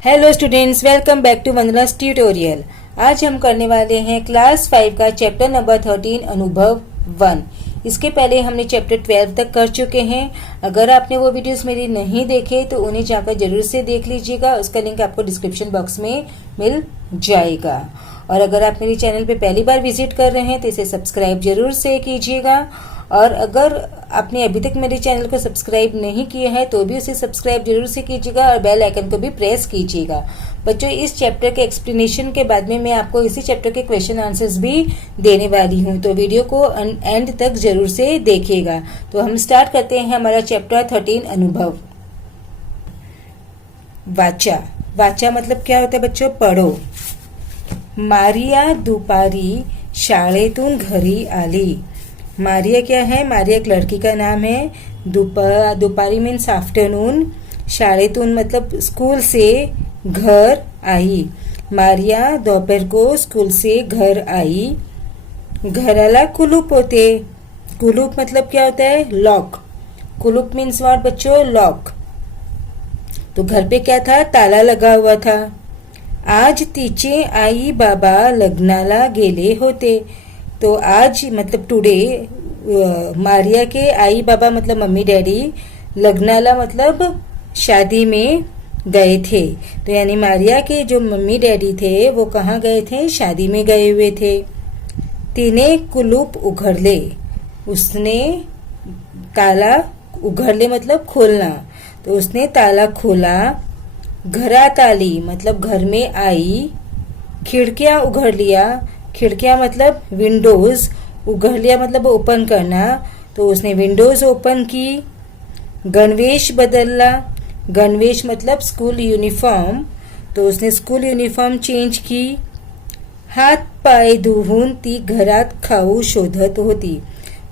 Hello students, welcome back to Vandana's tutorial. आज हम करने वाले हैं क्लास 5 का चैप्टर नंबर 13 अनुभव 1। इसके पहले हमने चैप्टर 12 तक कर चुके हैं। अगर आपने वो वीडियोस मेरी नहीं देखे तो उन्हें जाकर जरूर से देख लीजिएगा। उसका लिंक आपको डिस्क्रिप्शन बॉक्स में मिल जाएगा। और अगर आप मेरे चैनल पे पहली बार विजिट कर रहे हैं तो इसे सब्सक्राइब जरूर से कीजिएगा। और अगर आपने अभी तक मेरे चैनल को सब्सक्राइब नहीं किया है तो भी उसे सब्सक्राइब जरूर से कीजिएगा और बेल आइकन को भी प्रेस कीजिएगा। बच्चों, इस चैप्टर के एक्सप्लेनेशन के बाद में मैं आपको इसी चैप्टर के क्वेश्चन आंसर्स भी देने वाली हूँ, तो वीडियो को एंड तक जरूर से देखिएगा। तो हम स्टार्ट करते हैं हमारा चैप्टर 13 अनुभव। वाचा। वाचा मतलब क्या होता है बच्चों? पढ़ो। मारिया दुपारी शाळेतून घरी आली। मारिया क्या है? मारिया एक लड़की का नाम है। दुपारी मीन्स आफ्टरनून। शाळेतून मतलब स्कूल से घर आई। मारिया दोपहर को स्कूल से घर आई। घराला कुलूप होते। कुलूप मतलब क्या होता है? लॉक। कुलूप मीन्स व्हाट बच्चों? लॉक। तो घर पे क्या था? ताला लगा हुआ था। आज तिचे आई बाबा लग्नाला गेले होते। तो आज मतलब टुडे मारिया के आई बाबा मतलब मम्मी डैडी, लग्नाला मतलब शादी में गए थे। तो यानी मारिया के जो मम्मी डैडी थे वो कहाँ गए थे? शादी में गए हुए थे। तिने कुलूप उघडले। उसने ताला उघडले मतलब खोलना। तो उसने ताला खोला। घरात आली मतलब घर में आई। खिड़कियां उघड लिया। खिड़कियां मतलब विंडोज। उघड लिया मतलब ओपन करना। तो उसने विंडोज ओपन की। गणवेश बदलला। गणवेश मतलब स्कूल यूनिफॉर्म। तो उसने स्कूल यूनिफॉर्म चेंज की। हात पाय धुवून ती घरात खाऊ शोधत होती।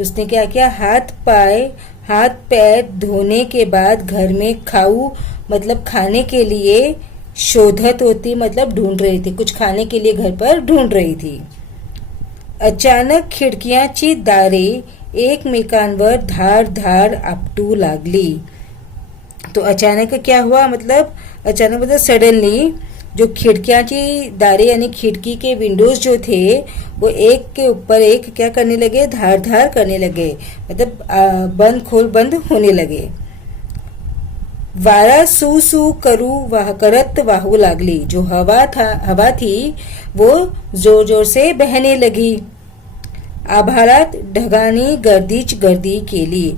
उसने क्या किया? हाथ पैर धोने के बाद घर में खाऊ मतलब खाने के लिए शोधत होती मतलब ढूंढ रही थी। कुछ खाने के लिए घर पर ढूंढ रही थी। अचानक खिडक्यांची दारे एकमेकांवर धार धार आपटू लागली। तो अचानक क्या हुआ? मतलब अचानक मतलब सडनली जो खिड़कियांची दारे यानी खिड़की के विंडोज जो थे वो एक के ऊपर एक क्या करने लगे? धार धार करने लगे मतलब बंद खोल बंद होने लगे। वारा सू सू करत वाहू लागली। जो हवा थी वो जोर जोर से बहने लगी। आभाळात ढगांनी गर्दीच गर्दी केली।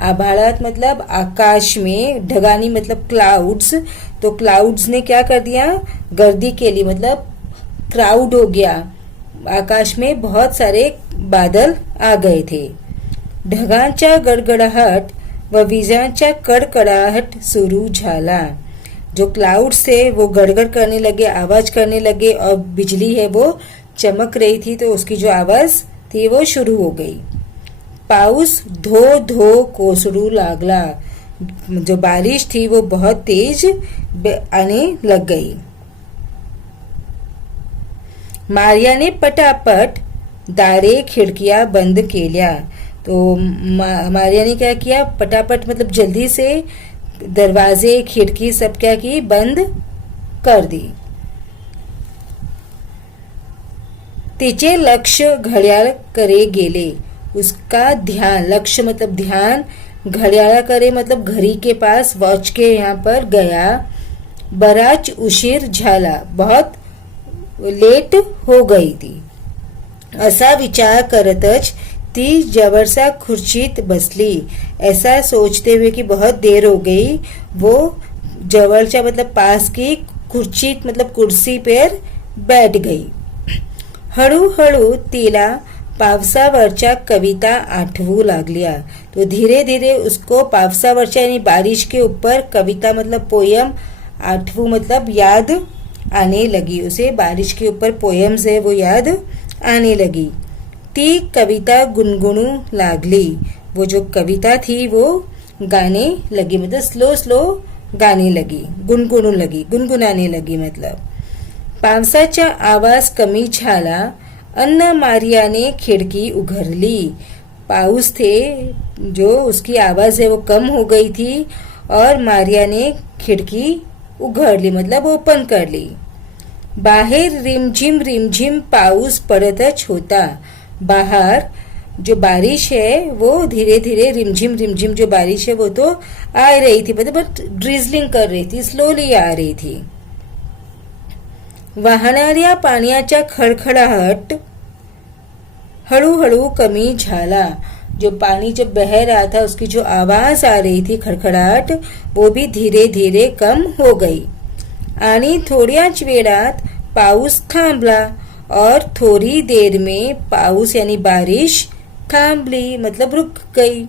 आभाळात मतलब आकाश में, ढगानी मतलब क्लाउड्स। तो क्लाउड्स ने क्या कर दिया? गर्दी के लिए मतलब क्राउड हो गया। आकाश में बहुत सारे बादल आ गए थे। ढगांच्या गडगडाहट व विजांच्या कडकडाहट सुरू झाला। जो क्लाउड्स थे वो गड़गड़ करने लगे, आवाज करने लगे, और बिजली है वो चमक रही थी तो उसकी जो आवाज थी वो शुरू हो गई। पाऊस धो धो कोसळू लागला। जो बारिश थी वो बहुत तेज आने लग गई। मारिया ने पटापट दारे खिड़कियां बंद केल्या। तो मारिया ने क्या किया? पटापट मतलब जल्दी से दरवाजे खिड़की सब क्या की? बंद कर दी। तिचे लक्ष घड्याळकडे गेले। उसका ध्यान, लक्ष्य मतलब ध्यान, घड्याळाकडे मतलब घड़ी के पास, वॉच के यहाँ पर गया। बराच उशीर झाला, बहुत लेट हो गई थी। असा विचार करतच ती जवळचा खुर्चीत बसली। ऐसा सोचते हुए कि बहुत देर हो गई वो जवळच्या मतलब पास की खुर्चीत मतलब कुर्सी पर बैठ गई। हळूहळू तिला पावसावरच्या कविता आठवू लागल्या। तो धीरे धीरे उसको पावसावरच्या यानी बारिश के ऊपर कविता मतलब पोयम, आठवू मतलब याद आने लगी। उसे बारिश के ऊपर पोयम्स है वो याद आने लगी। ती कविता गुनगुनू लागली। वो जो कविता थी वो गाने लगी मतलब स्लो स्लो गाने लगी, गुनगुनाने लगी मतलब। पावसाचा आवाज कमी झाला। अन्न मारियाने खिड़की उघडली। पाऊस थे जो उसकी आवाज है वो कम हो गई थी और मारिया ने खिड़की उघडली मतलब ओपन करली. बाहेर रिमझिम पाऊस पडतच होता. बाहर जो बारिश है वो धीरे धीरे रिमझिम जो बारिश है वो तो आ रही थी, मतलब ड्रिजलिंग कर रही थी, स्लोली आ रही थी. वाहणाऱ्या पाण्याचा खडखडाट हळूहळू कमी झाला. जो पानी जब बह रहा था उसकी जो आवाज आ रही थी खड़खड़ाहट वो भी धीरे धीरे कम हो गई. आणि थोड्याच वेळात पाऊस थांबला और थोड़ी देर में पाऊस यानी बारिश थांबली मतलब रुक गई.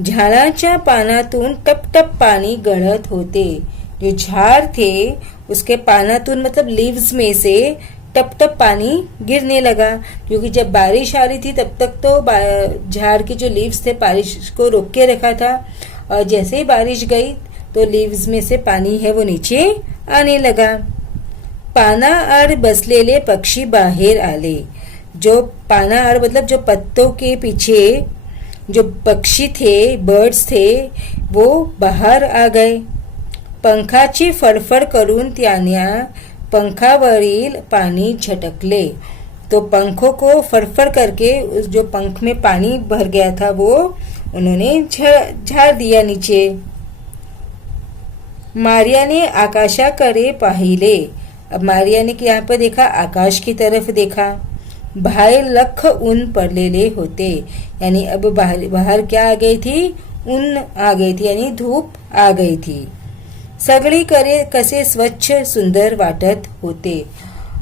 झाडाच्या पानातून टप टप पानी गळत होते. जो झाड़ थे उसके पानातून मतलब लीव्स में से टप टप पानी गिरने लगा, क्योंकि जब बारिश आ रही थी तब तक तो झाड़ के जो लीव्स थे बारिश को रोक के रखा था, और जैसे ही बारिश गई तो लीव्स में से पानी है वो नीचे आने लगा. पानाआड बसलेले पक्षी बाहेर आले. जो पानाआड मतलब जो पत्तों के पीछे जो पक्षी थे, बर्ड्स थे, वो बाहर आ गए. पंखाची फडफड करून त्यांना पंखावरील पानी झटकले. तो पंखों को फड़फड़ करके उस जो पंख में पानी भर गया था वो उन्होंने झाड़ दिया नीचे. मारियाने आकाशाकडे पाहिले. अब मारिया ने यहाँ पर देखा, आकाश की तरफ देखा. बाहेर लख ऊन पडलेले होते, यानी अब बाहर क्या आ गई थी, ऊन आ गई थी यानी धूप आ गई थी. सगळीकडे कसे स्वच्छ सुंदर वाटत होते.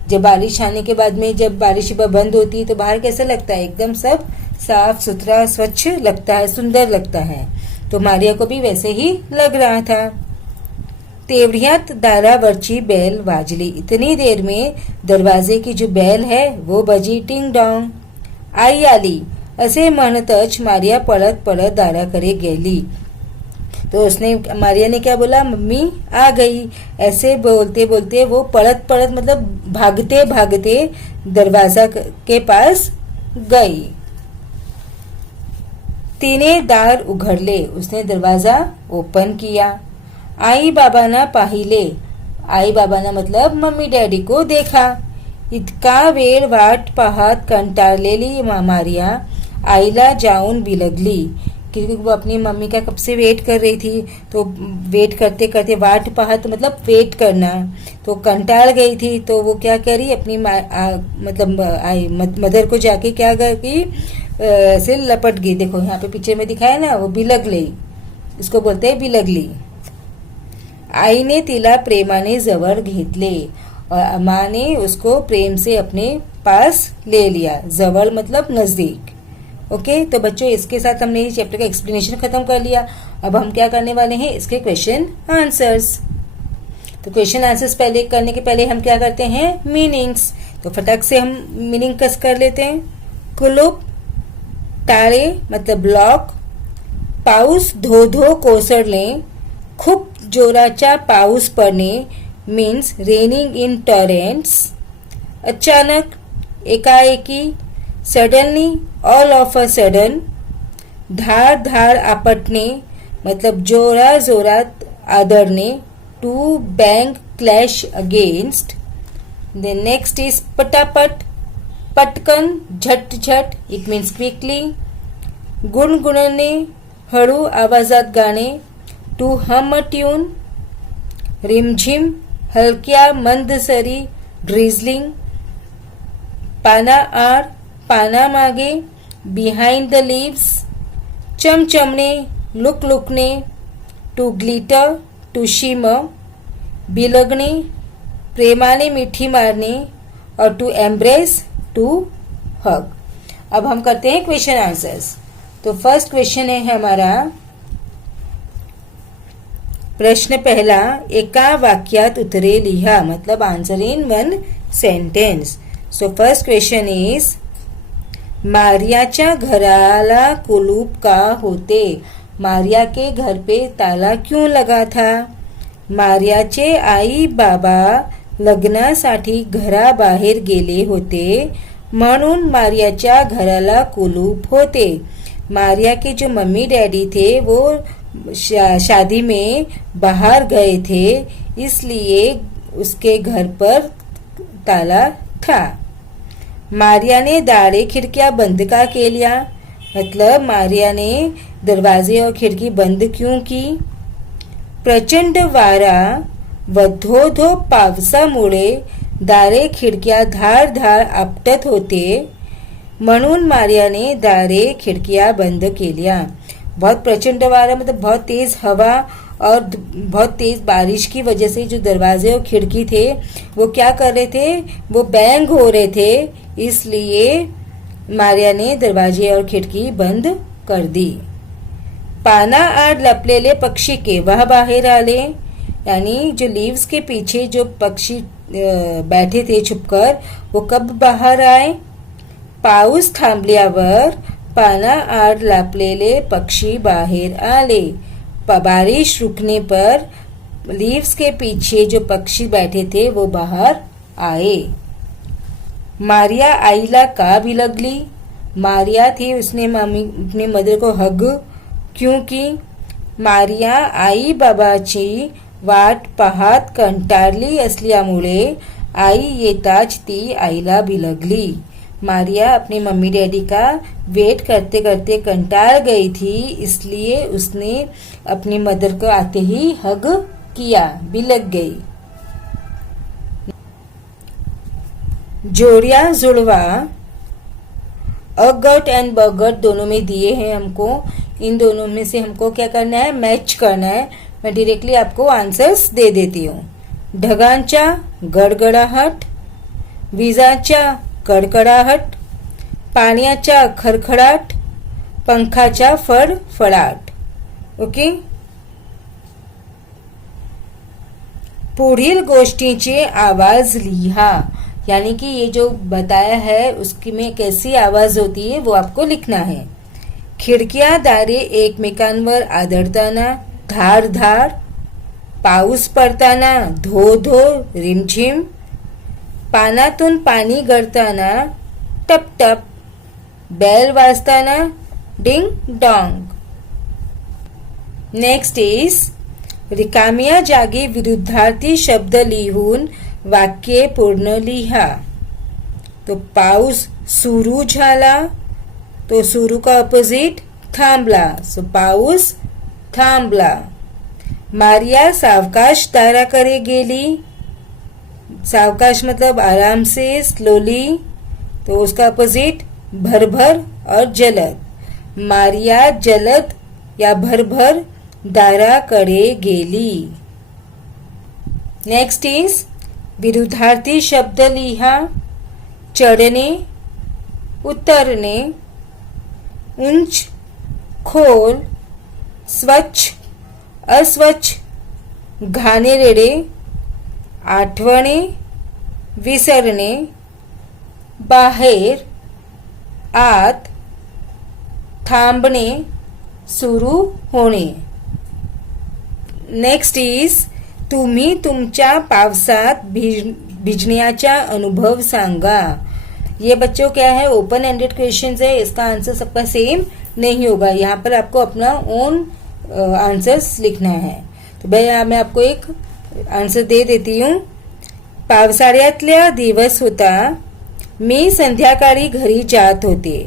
जब बारिश आने के बाद में जब बारिश बंद होती तो बाहर कैसा लगता है, एकदम सब साफ सुथरा स्वच्छ लगता है, सुंदर लगता है. तो मारिया को भी वैसे ही लग रहा था. तेवढ्यात दारावरची बेल वाजली. इतनी देर में दरवाजे की जो बेल है वो बजी. टिंग डोंग. आई आली असे म्हणतच मारिया पळत पळत दाराकडे गेली. तो उसने मारिया ने क्या बोला, मम्मी आ गई. ऐसे बोलते बोलते वो पलट पलट मतलब भागते भागते दरवाजा के पास गई. तिने दार उघडले. उसने दरवाजा ओपन किया. आई बाबांना पाहिले. आई बाबांना मतलब मम्मी डैडी को देखा. इतका वेळ वाट पाहत कंटाळलेली मारिया आईला जाऊन बिलगली, क्योंकि वो अपनी मम्मी का कब से वेट कर रही थी. तो वेट करते करते वाट पाहत मतलब वेट करना, तो कंटाल गई थी. तो वो क्या करी, अपनी मतलब मदर को जाके क्या करी, से लपट गई. देखो यहाँ पे पीछे में दिखाया ना, वो बिलगली, इसको बोलते हैं बिलगली. आईने तिला प्रेमाने जवळ घेतले और माँ ने उसको प्रेम से अपने पास ले लिया. जवळ मतलब नजदीक. ओके तो बच्चों इसके साथ हमने इस चैप्टर का एक्सप्लेनेशन खत्म कर लिया. अब हम क्या करने वाले हैं, इसके क्वेश्चन आंसर्स. तो क्वेश्चन आंसर्स पहले करने के पहले हम क्या करते हैं, मीनिंग्स. तो फटाक से हम मीनिंग कस कर लेते हैं. कुलूप टाळे मतलब ब्लॉक. पाऊस धो धो कोसळणे, खूप जोराचा पाऊस पडणे मीन्स रेनिंग इन टॉरेंट्स. अचानक, एकाएकी, suddenly, all of a sudden. धार धार आपटणे मतलब जोरा जोरात आदळणे. To bang clash against. Then next is पटापट, पटकन, झटझट, इट मीन्स क्विकली. गुणगुणणे हळू आवाजात गाणे. To hum a tune. रिमझिम हलक्या मंद सरी ड्रिझलिंग. पानाआड पानामागे बिहाइंड द लीव्स. चमचमणे लुकलुकणे. To glitter to shimmer. बिलगणे प्रेमाने मिठी मारणे. और टू एम्ब्रेस टू हग. अब हम करते हैं क्वेश्चन आंसर्स. तो फर्स्ट क्वेश्चन है हमारा, प्रश्न पहला, एका वाक्यात उत्तरे लिहा मतलब answer in one sentence. So first question is, मारियाच्या घराला कुलूप का होते. मारिया के घर पे ताला क्यों लगा था. मारियाचे आई बाबा लग्नासाठी घराबाहेर गेले होते म्हणून मारियाच्या घराला कुलूप होते. मारिया के जो मम्मी डैडी थे वो शादी में बाहर गए थे, इसलिए उसके घर पर ताला था। मारिया ने दारे खिड़कियां बंद का के लिया, मतलब मारिया ने दरवाजे और खिड़की बंद क्यों की? प्रचंड वारा व धो धो पावसामुळे दारे खिडक्या धार धार आपटत होते, म्हणून मारियाने दारे खिड़कियां बंद केल्या। बहुत प्रचंड वारा मतलब बहुत तेज हवा और बहुत तेज बारिश की वजह से जो दरवाजे और खिड़की थे वो क्या कर रहे थे, वो बैंग हो रहे थे, इसलिए मारिया ने दरवाजे और खिड़की बंद कर दी। पाना आड लपलेले पक्षी केव्हा बाहेर आले, यानी जो लीव्स के पीछे जो पक्षी बैठे थे छुपकर, वो कब बाहर आए? पाऊस थांबल्यावर पाना आड लपलेले पक्षी बाहेर आले। बारिश रुकने पर लीव्स के पीछे जो पक्षी बैठे थे वो बाहर आए। मारिया आईला का बिलगली, मारिया थी उसने अपने मदर को हग क्यों की? मारिया आई बाबाची वाट पाहत कंटाळली असल्यामुळे आई येताच ती आईला बिलगली। मारिया अपनी मम्मी डैडी का वेट करते करते कंटाळ गई थी, इसलिए उसने अपनी मदर को आते ही हग किया, बिलग गई। जोड़ियां जुड़वा, अ गट एंड ब गट दोनों में दिए हैं हमको, इन दोनों में से हमको क्या करना है, मैच करना है। मैं डायरेक्टली आपको आंसर्स दे देती हूँ। ढगांच्या गडगडाहट, विजांच्या कडकडाहट, पाण्याचा खडखडाट, पंखाचा फडफडाट। ओके, पुढील गोष्टीचे आवाज लिहा, यानी कि ये जो बताया है उसकी में कैसी आवाज होती है वो आपको लिखना है। खिडक्या दारे एकमेकांवर आदळताना धार धार, पाऊस पडताना धो धो रिमझिम, पानातून पाणी गळताना टप टप, bell वाजताना ding dong. Next is रिकाम्या जागी विरुद्धार्थी शब्द लिहून वाक्ये पूर्ण लिहा। तो पाऊस सुरू झाला, तो सुरू का अपोजिट थांबला, सो पाऊस थांबला। मारिया सावकाश दाराकडे गेली, सावकाश मतलब आराम से, स्लोली, तो उसका अपोजिट भरभर और जलद। मारिया जलद या भरभर दाराकडे गेली। नेक्स्ट इज विरुद्धार्थी शब्द लिहा। चढणे, उतरणे, उंच, खोल, स्वच्छ, अस्वच्छ, घाणेरडे, आठवणे, विसरणे, बाहेर, आत, थांबणे, सुरू होणे। नेक्स्ट इज तुम्ही तुमच्या पावसात भिजण्याचा अनुभव सांगा। ये बच्चों क्या है, ओपन एंडेड क्वेश्चंस है, इसका आंसर सबका सेम नहीं होगा। यहाँ पर आपको अपना ओन आंसर्स लिखना है। तो मैं आपको एक आंसर दे देती हूँ। पावसाळ्यातला दिवस होता, मी संध्याकाळी घरी जात होते।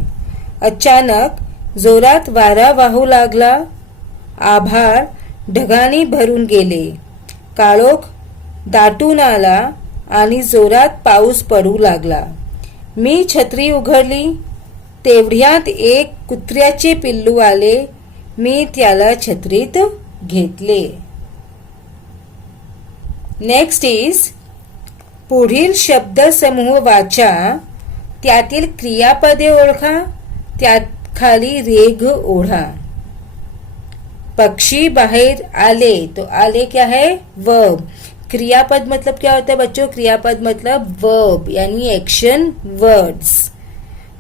अचानक जोरात वारा वाहू लागला, आभाळ ढगांनी भरून गेले, काळोख दाटून आला आणि जोरात पाऊस पडू लागला। मी छत्री उघडली, तेवढ्यात एक कुत्र्याचे पिल्लू आले, मी त्याला छत्रीत घेतले। नेक्स्ट इज पुढील शब्द समूह वाचा, त्यातील क्रियापदे ओळखा, त्यात खाली रेघ ओढा। पक्षी बाहर आले, तो आले क्या है, वर्ब। क्रियापद मतलब क्या होता है बच्चों, क्रियापद मतलब वर्ब यानी एक्शन वर्ड्स।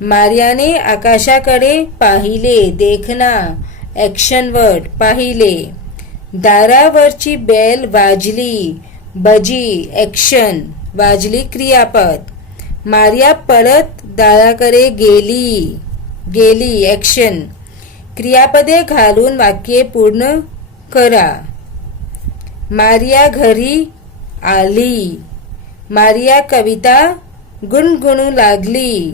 मारियाने आकाशाकडे पाहिले, देखना, एक्शन वर्ड, पाहिले। दारावरची बेल वाजली, बजी, एक्शन, वाजली क्रियापद। मारिया परत दाराकडे गेली, गेली, एक्शन। क्रियापदे घालून वाक्ये पूर्ण करा. मारिया घरी आली. मारिया कविता गुणगुणू लागली.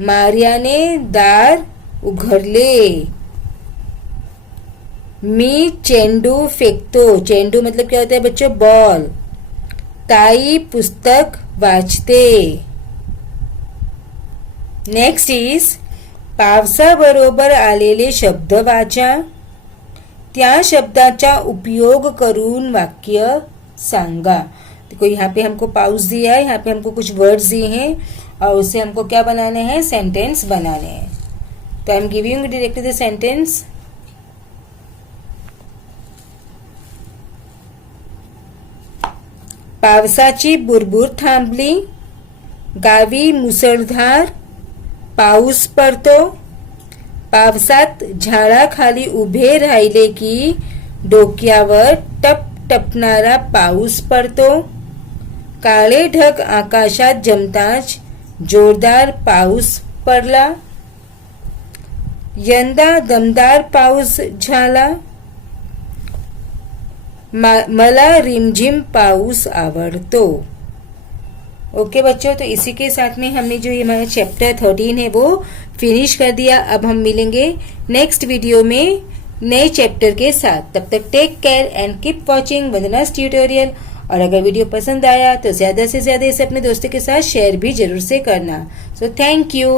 मारियाने दार उघडले. मी चेंडू फेकतो. चेंडू मतलब क्या होता है बच्चों? बॉल. ताई पुस्तक वाचते. नेक्स्ट इज पावसाबरोबर आलेले शब्द वाचा. त्या शब्दाचा उपयोग करून वाक्य सांगा. देखो यहाँ पे हमको पाउस दिया है, यहाँ पे हमको कुछ वर्ड्स दिए हैं और उससे हमको क्या बनाने हैं? सेंटेंस बनाने हैं. तो I am giving directly the sentence. पावसाची बुरबुर थांबली. गावी मुसळधार पाऊस पडतो. पावसात झाडाखाली उभे राहिले की डोक्यावर टप टपणारा पाऊस पडतो. काळे ढग आकाशात जमताच जोरदार पाऊस पडला. यंदा दमदार पाऊस झाला. मला रिमझिम पाऊस आवडतो. ओके बच्चों, तो इसी के साथ में हमने जो ये हमारा चैप्टर 13 है वो फिनिश कर दिया. अब हम मिलेंगे नेक्स्ट वीडियो में नए चैप्टर के साथ. तब तक take care and keep watching Vandana's tutorial. और अगर वीडियो पसंद आया तो ज्यादा से ज्यादा इसे अपने दोस्तों के साथ शेयर भी जरूर से करना. So thank you.